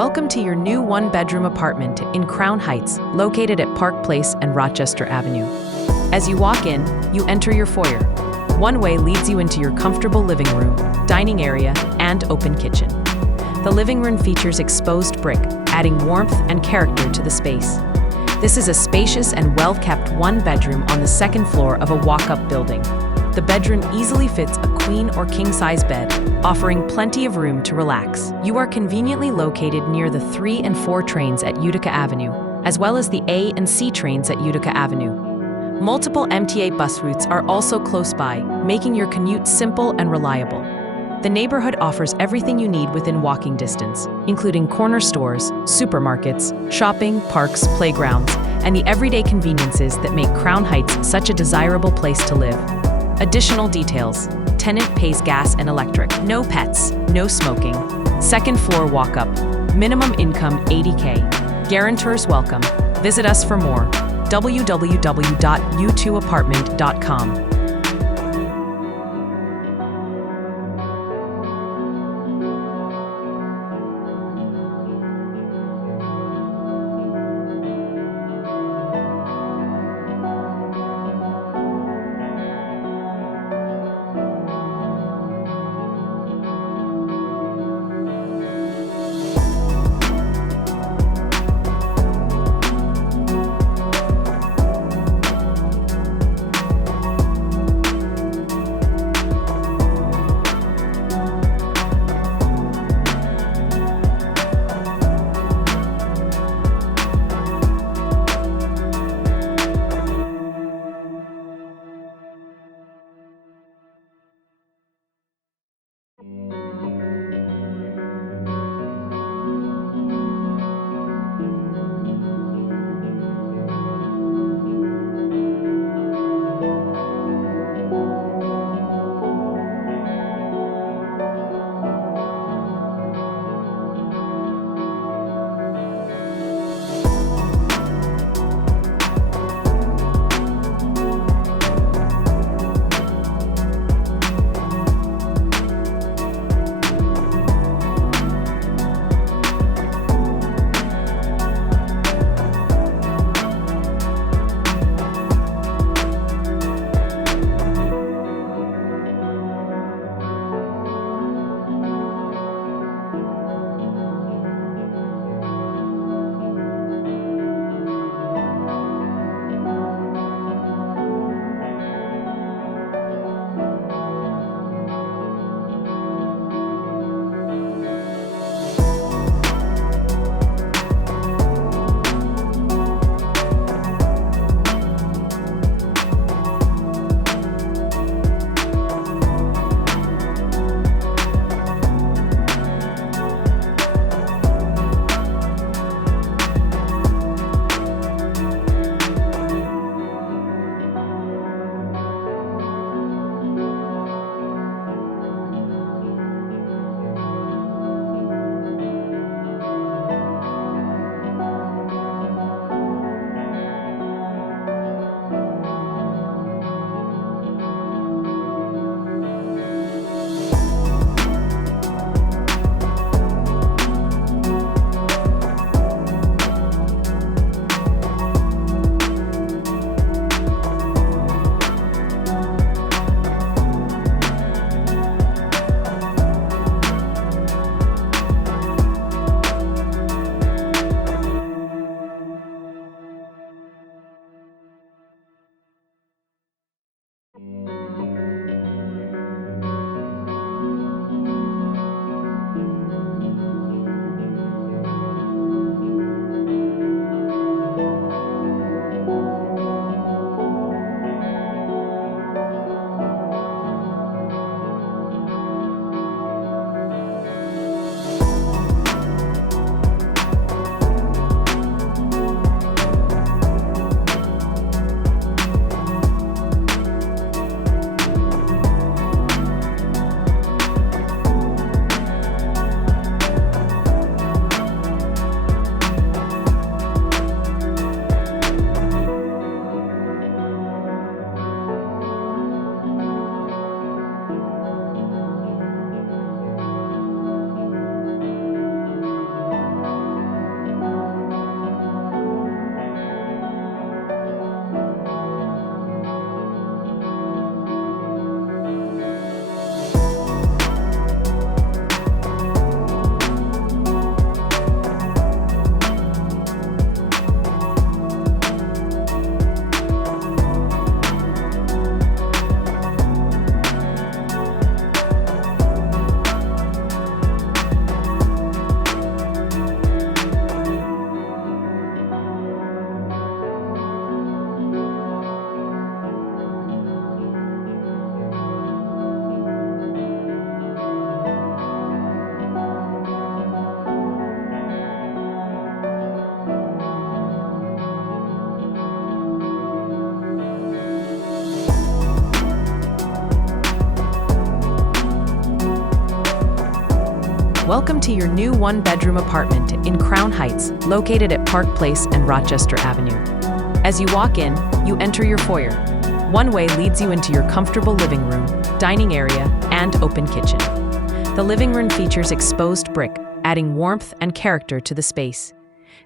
Welcome to your new one-bedroom apartment in Crown Heights, located at Park Place and Rochester Avenue. As you walk in, you enter your foyer. One way leads you into your comfortable living room, dining area, and open kitchen. The living room features exposed brick, adding warmth and character to the space. This is a spacious and well-kept one-bedroom on the second floor of a walk-up building. The bedroom easily fits a queen or king-size bed, offering plenty of room to relax. You are conveniently located near the 3 and 4 trains at Utica Avenue, as well as the A and C trains at Utica Avenue. Multiple MTA bus routes are also close by, making your commute simple and reliable. The neighborhood offers everything you need within walking distance, including corner stores, supermarkets, shopping, parks, playgrounds, and the everyday conveniences that make Crown Heights such a desirable place to live. Additional details: tenant pays gas and electric, no pets, no smoking, second floor walk-up, minimum income $80K, guarantors welcome. Visit us for more. www.u2apartment.com. Welcome to your new one-bedroom apartment in Crown Heights, located at Park Place and Rochester Avenue. As you walk in, you enter your foyer. One way leads you into your comfortable living room, dining area, and open kitchen. The living room features exposed brick, adding warmth and character to the space.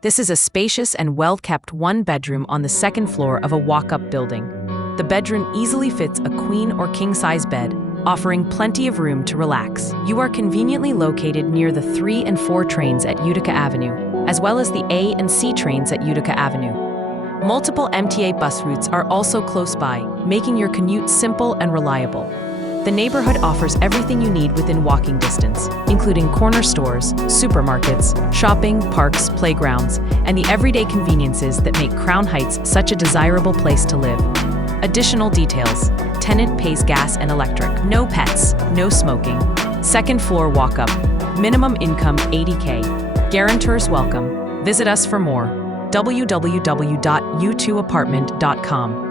This is a spacious and well-kept one-bedroom on the second floor of a walk-up building. The bedroom easily fits a queen or king-size bed, offering plenty of room to relax. You are conveniently located near the 3 and 4 trains at Utica Avenue, as well as the A and C trains at Utica Avenue. Multiple MTA bus routes are also close by, making your commute simple and reliable. The neighborhood offers everything you need within walking distance, including corner stores, supermarkets, shopping, parks, playgrounds, and the everyday conveniences that make Crown Heights such a desirable place to live. Additional details: Tenant pays gas and electric. No pets, no smoking. Second floor walk-up. Minimum income $80K. Guarantors welcome. Visit us for more. www.u2apartment.com